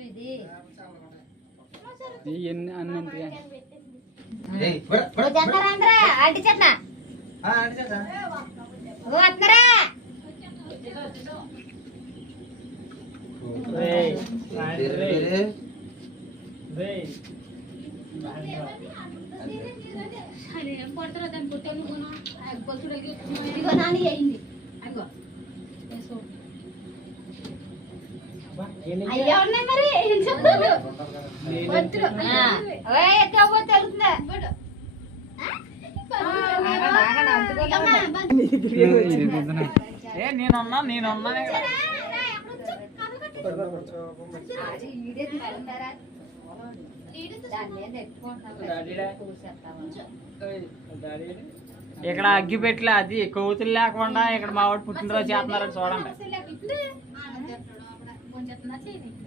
ఇది అడ్డి చెట్న వస్తున్నారా అయ్యా ఉన్నాయి మరి ఏం చెప్తాను నేనున్నా ఇక్కడ అగ్గి పెట్లే అది కోతులు లేకుండా ఇక్కడ మా వాడు పుట్టినరోజు చేస్తున్నారని చూడండి.